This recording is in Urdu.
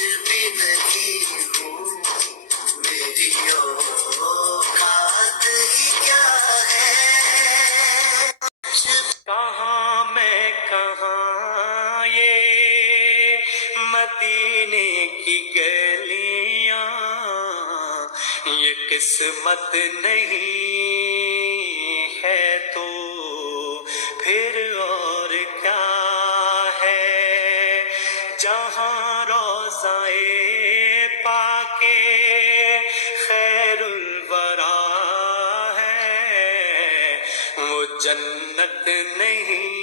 بھی نہیں ہوں، میری اوقات ہی کیا ہے۔ کہاں میں کہاں یہ مدینے کی گلیاں، یہ قسمت نہیں ہے تو پھر اور کیا ہے؟ جہاں روضہ پاک خیر الورا ہے، وہ جنت نہیں